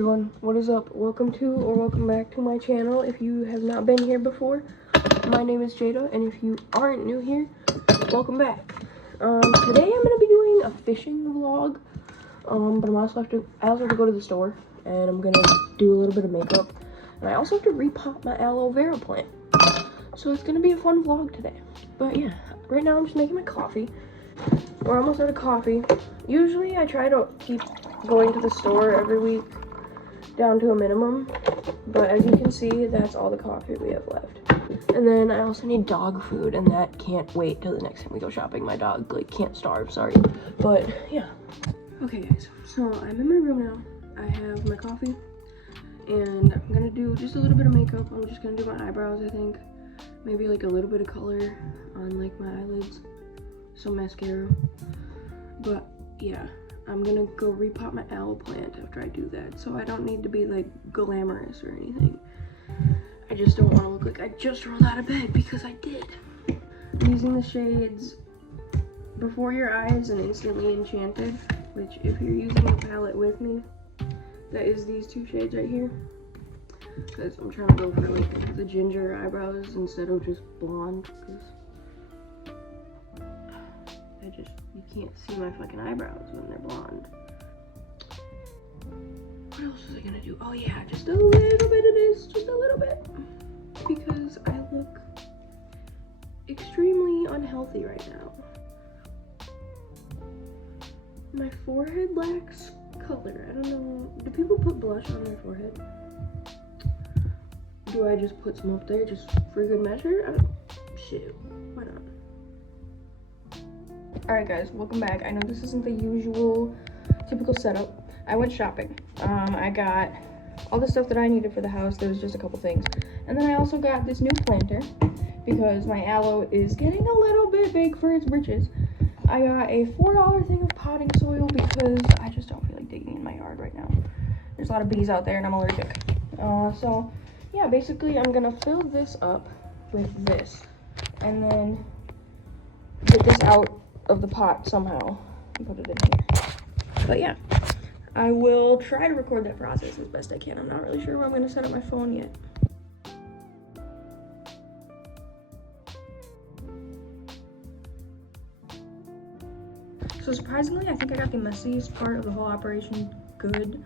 everyone, what is up? Welcome to or welcome back to my channel. If you have not been here before, my name is Jaida, and if you aren't new here, welcome back. Today I'm gonna be doing a fishing vlog. But I also have to go to the store, and I'm gonna do a little bit of makeup, and I also have to repot my aloe vera plant. So it's gonna be a fun vlog today. But yeah, right now I'm just making my coffee. We're almost out of coffee. Usually I try to keep going to the store every week down to a minimum, but as you can see, that's all the coffee we have left. And then I also need dog food, and that can't wait till the next time we go shopping. My dog can't starve, sorry. But yeah. Okay guys, so I'm in my room now. I have my coffee, and I'm gonna do just a little bit of makeup. I'm just gonna do my eyebrows, I think. Maybe like a little bit of color on like my eyelids. Some mascara. But yeah, I'm gonna go repot my aloe plant after I do that, so I don't need to be like glamorous or anything. I just don't want to look like I just rolled out of bed, because I did. I'm using the shades Before Your Eyes and Instantly Enchanted, which if you're using the palette with me, that is these two shades right here, because I'm trying to go for like the ginger eyebrows instead of just blonde, because you can't see my fucking eyebrows when they're blonde. What else was I gonna do? Oh yeah, just a little bit of this, just a little bit, because I look extremely unhealthy right now. My forehead lacks color. I don't know, do people put blush on their forehead? Do I just put some up there just for good measure? Shit, why not? Alright guys, welcome back. I know this isn't the usual typical setup. I went shopping. I got all the stuff that I needed for the house. There was just a couple things. And then I also got this new planter, because my aloe is getting a little bit big for its britches. I got a $4 thing of potting soil because I just don't feel like digging in my yard right now. There's a lot of bees out there and I'm allergic. So yeah, basically I'm gonna fill this up with this, and then get this out of the pot somehow and put it in here. But yeah, I will try to record that process as best I can. I'm not really sure where I'm going to set up my phone yet. So surprisingly, I think I got the messiest part of the whole operation good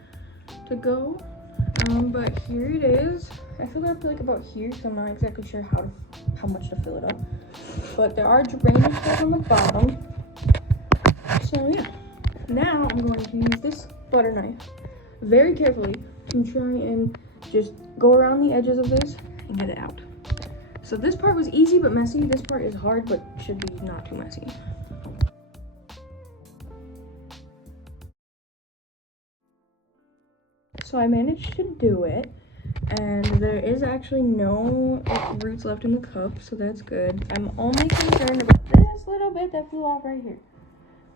to go. But here it is. I filled it up to like about here, because I'm not exactly sure how much to fill it up. But there are drainage holes on the bottom. So yeah, now I'm going to use this butter knife very carefully to try and just go around the edges of this and get it out. So this part was easy but messy. This part is hard but should be not too messy. So I managed to do it, and there is actually no roots left in the cup, so that's good. I'm only concerned about this little bit that flew off right here.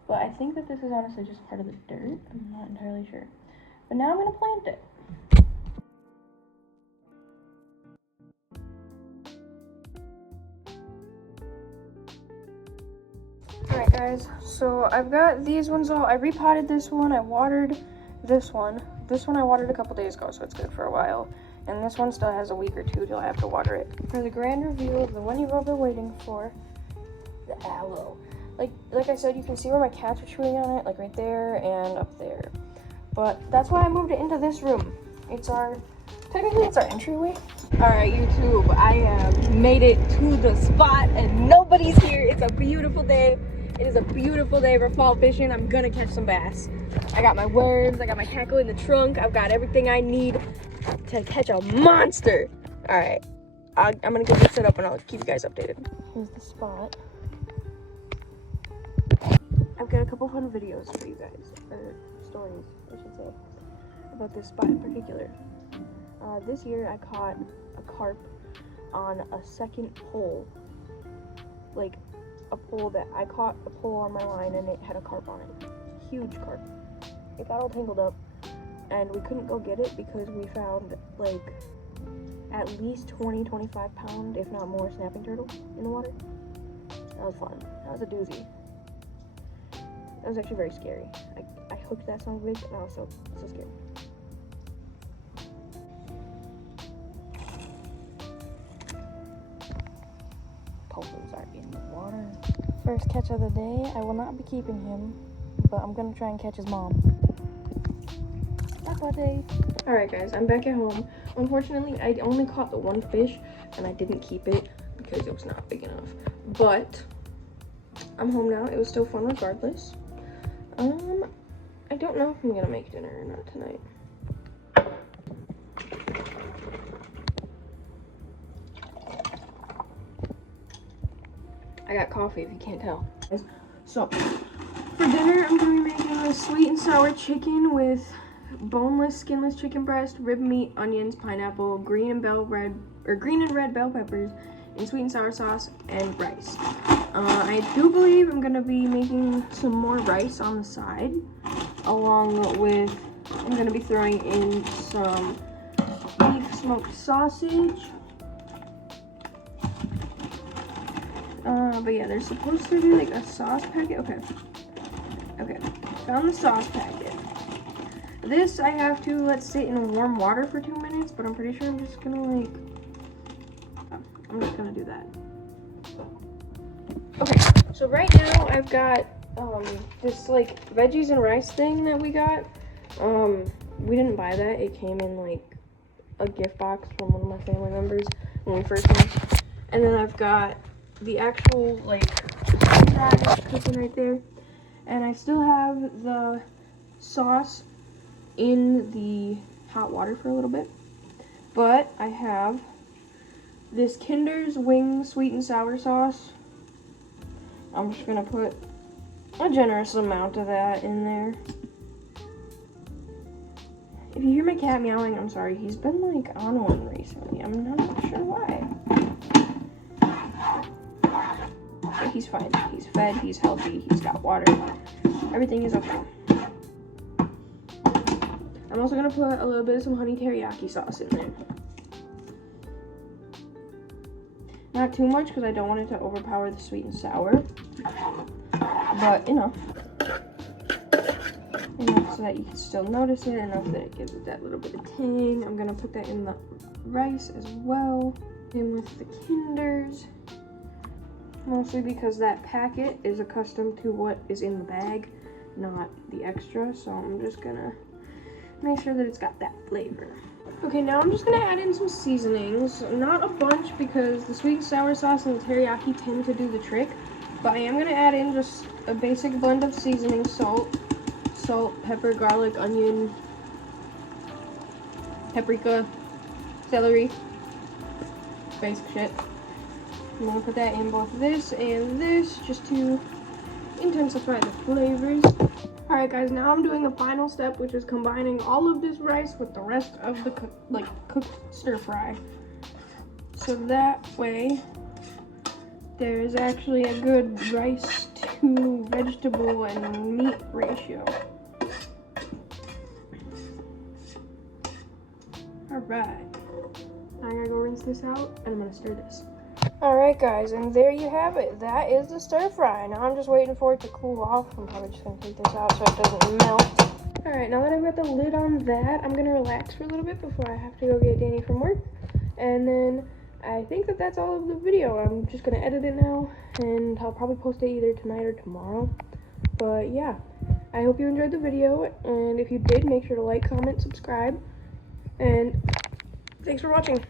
But I think that this is honestly just part of the dirt. I'm not entirely sure. But now I'm gonna plant it. Alright guys, so I've got these ones all. I repotted this one, I watered this one. This one I watered a couple days ago, so it's good for a while. And this one still has a week or two till I have to water it. For the grand reveal of the one you've all been waiting for, the aloe. Like I said, you can see where my cats are chewing on it, like right there and up there. But that's why I moved it into this room. Technically it's our entryway. Alright YouTube, I have made it to the spot and nobody's here. It's a beautiful day. It is a beautiful day for fall fishing. I'm gonna catch some bass. I got my worms, I got my tackle in the trunk. I've got everything I need to catch a monster. Alright, I'm gonna get this set up and I'll keep you guys updated. Here's the spot. I've got a couple fun videos for you guys, or stories, I should say, about this spot in particular. This year I caught a carp on a second pole, like a pole that I caught a pole on my line and it had a carp on it, huge carp. It got all tangled up and we couldn't go get it because we found like at least 20-25 pound, if not more, snapping turtle in the water. That was fun. That was a doozy. That was actually very scary. I hooked that son of a bitch and I was so scared. Sorry, water. First catch of the day. I will not be keeping him, but I'm gonna try and catch his mom. That's my day. Alright guys, I'm back at home. Unfortunately, I only caught the one fish and I didn't keep it because it was not big enough. But I'm home now. It was still fun regardless. I don't know if I'm gonna make dinner or not tonight. I got coffee if you can't tell. So, for dinner, I'm gonna be making a sweet and sour chicken with boneless, skinless chicken breast, rib meat, onions, pineapple, green and red bell peppers, and sweet and sour sauce, and rice. I do believe I'm gonna be making some more rice on the side, along with, I'm gonna be throwing in some beef smoked sausage. But yeah, they're supposed to be like a sauce packet. Okay, found the sauce packet. This I have to let sit in warm water for 2 minutes, but I'm pretty sure I'm just gonna do that. Okay, so right now I've got this like veggies and rice thing that we got. We didn't buy that. It came in like a gift box from one of my family members when we first came. And then I've got the actual like fries cooking right there. And I still have the sauce in the hot water for a little bit. But I have this Kinder's Wing sweet and sour sauce. I'm just gonna put a generous amount of that in there. If you hear my cat meowing, I'm sorry. He's been like on one recently. I'm not sure why. But he's fine. He's fed, he's healthy, he's got water. Everything is okay. I'm also gonna put a little bit of some honey teriyaki sauce in there. Not too much because I don't want it to overpower the sweet and sour, but enough. Enough so that you can still notice it, enough that it gives it that little bit of tang. I'm gonna put that in the rice as well, in with the Kinders. Mostly because that packet is accustomed to what is in the bag, not the extra, so I'm just gonna make sure that it's got that flavor. Okay, now I'm just gonna add in some seasonings. Not a bunch because the sweet and sour sauce and the teriyaki tend to do the trick, but I am gonna add in just a basic blend of seasoning: salt, pepper, garlic, onion, paprika, celery, basic shit. I'm gonna put that in both this and this just to intensify the flavors. Alright guys, now I'm doing a final step, which is combining all of this rice with the rest of the cooked stir fry. So that way, there is actually a good rice to vegetable and meat ratio. Alright, now I gotta go rinse this out and I'm gonna stir this. Alright guys, and there you have it. That is the stir fry. Now I'm just waiting for it to cool off. I'm probably just going to take this out so it doesn't melt. Alright, now that I've got the lid on that, I'm going to relax for a little bit before I have to go get Danny from work. And then I think that that's all of the video. I'm just going to edit it now, and I'll probably post it either tonight or tomorrow. But yeah, I hope you enjoyed the video, and if you did, make sure to like, comment, subscribe, and thanks for watching.